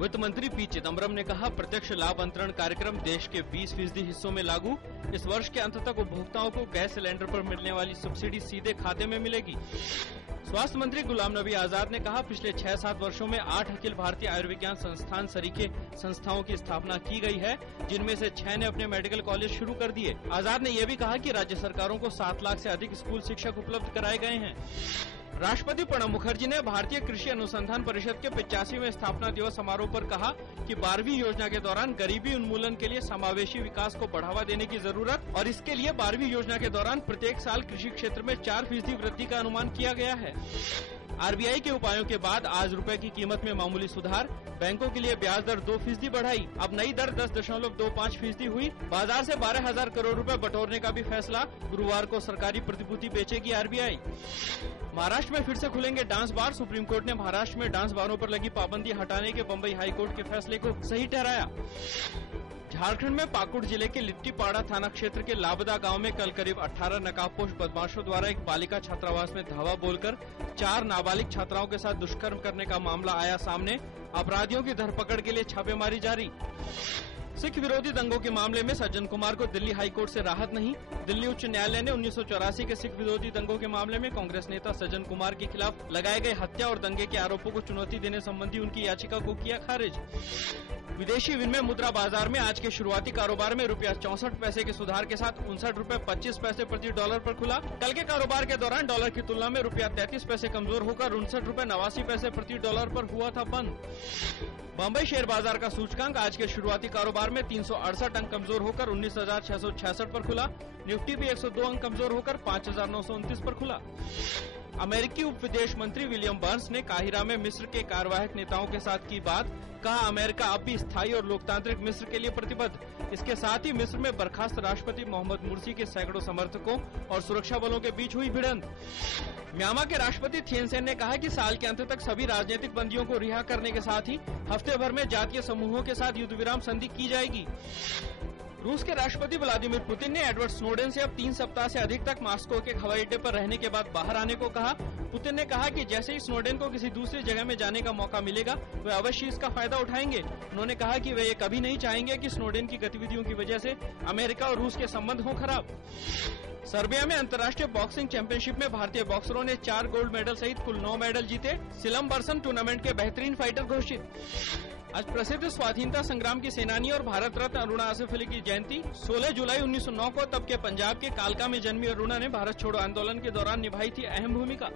वित्त मंत्री पी चिदम्बरम ने कहा, प्रत्यक्ष लाभ अंतरण कार्यक्रम देश के 20% हिस्सों में लागू। इस वर्ष के अंत तक उपभोक्ताओं को गैस सिलेंडर पर मिलने वाली सब्सिडी सीधे खाते में मिलेगी। स्वास्थ्य मंत्री गुलाम नबी आजाद ने कहा, पिछले 6-7 वर्षों में 8 अखिल भारतीय आयुर्विज्ञान संस्थान सरीखे संस्थाओं की स्थापना की गई है, जिनमें से 6 ने अपने मेडिकल कॉलेज शुरू कर दिए। आजाद ने यह भी कहा कि राज्य सरकारों को 7 लाख से अधिक स्कूल शिक्षक उपलब्ध कराए गए हैं। राष्ट्रपति प्रणब मुखर्जी ने भारतीय कृषि अनुसंधान परिषद के 85वें स्थापना दिवस समारोह पर कहा कि 12वीं योजना के दौरान गरीबी उन्मूलन के लिए समावेशी विकास को बढ़ावा देने की जरूरत और इसके लिए 12वीं योजना के दौरान प्रत्येक साल कृषि क्षेत्र में 4% वृद्धि का अनुमान किया गया है। आरबीआई के उपायों के बाद आज रुपए की कीमत में मामूली सुधार। बैंकों के लिए ब्याज दर 2% बढ़ाई, अब नई दर 10.25% हुई। बाजार से 12,000 करोड़ रुपए बटोरने का भी फैसला। गुरुवार को सरकारी प्रतिभूति बेचेगी आरबीआई। महाराष्ट्र में फिर से खुलेंगे डांस बार। सुप्रीम कोर्ट ने महाराष्ट्र में डांस बारों पर लगी पाबंदी हटाने के बम्बई हाई कोर्ट के फैसले को सही ठहराया। झारखंड में पाकुड़ जिले के लिट्टीपाड़ा थाना क्षेत्र के लाबदा गांव में कल करीब 18 नकाबपोश बदमाशों द्वारा एक बालिका छात्रावास में धावा बोलकर 4 नाबालिग छात्राओं के साथ दुष्कर्म करने का मामला आया सामने। अपराधियों की धरपकड़ के लिए छापेमारी जारी। सिख विरोधी दंगों के मामले में सज्जन कुमार को दिल्ली हाई कोर्ट से राहत नहीं। दिल्ली उच्च न्यायालय ने 1984 के सिख विरोधी दंगों के मामले में कांग्रेस नेता सज्जन कुमार के खिलाफ लगाए गए हत्या और दंगे के आरोपों को चुनौती देने संबंधी उनकी याचिका को किया खारिज। विदेशी विनिमय मुद्रा बाजार में आज के शुरुआती कारोबार में ₹64 के सुधार के साथ ₹59.25 प्रति डॉलर पर खुला। कल के कारोबार के दौरान डॉलर की तुलना में ₹33 कमजोर होकर ₹59.89 प्रति डॉलर पर हुआ था बंद। बम्बई शेयर बाजार का सूचकांक आज के शुरुआती कारोबार में 368 अंक कमजोर होकर 19,666 पर खुला। निफ्टी भी 102 अंक कमजोर होकर 5,929 पर खुला। अमेरिकी उप विदेश मंत्री विलियम बर्न्स ने काहिरा में मिस्र के कार्यवाहक नेताओं के साथ की बात। कहा, अमेरिका अब भी स्थायी और लोकतांत्रिक मिस्र के लिए प्रतिबद्ध। इसके साथ ही मिस्र में बर्खास्त राष्ट्रपति मोहम्मद मुर्सी के सैकड़ों समर्थकों और सुरक्षा बलों के बीच हुई भिड़ंत। म्यांमार के राष्ट्रपति थिएन सेन ने कहा कि साल के अंत तक सभी राजनीतिक बंदियों को रिहा करने के साथ ही हफ्ते भर में जातीय समूहों के साथ युद्ध विराम संधि की जाएगी। रूस के राष्ट्रपति व्लादिमीर पुतिन ने एडवर्ड स्नोडेन से अब 3 सप्ताह से अधिक तक मॉस्को के हवाई अड्डे पर रहने के बाद बाहर आने को कहा। पुतिन ने कहा कि जैसे ही स्नोडेन को किसी दूसरी जगह में जाने का मौका मिलेगा, वे अवश्य इसका फायदा उठाएंगे। उन्होंने कहा कि वे ये कभी नहीं चाहेंगे कि स्नोडेन की गतिविधियों की वजह से अमेरिका और रूस के संबंध हों खराब। सर्बिया में अंतर्राष्ट्रीय बॉक्सिंग चैंपियनशिप में भारतीय बॉक्सरों ने 4 गोल्ड मेडल सहित कुल 9 मेडल जीते। सिलम्बरसन टूर्नामेंट के बेहतरीन फाइटर घोषित। आज प्रसिद्ध स्वाधीनता संग्राम की सेनानी और भारत रत्न अरुणा आसिफ अली की जयंती। 16 जुलाई 1909 को तब के पंजाब के कालका में जन्मी अरुणा ने भारत छोड़ो आंदोलन के दौरान निभाई थी अहम भूमिका।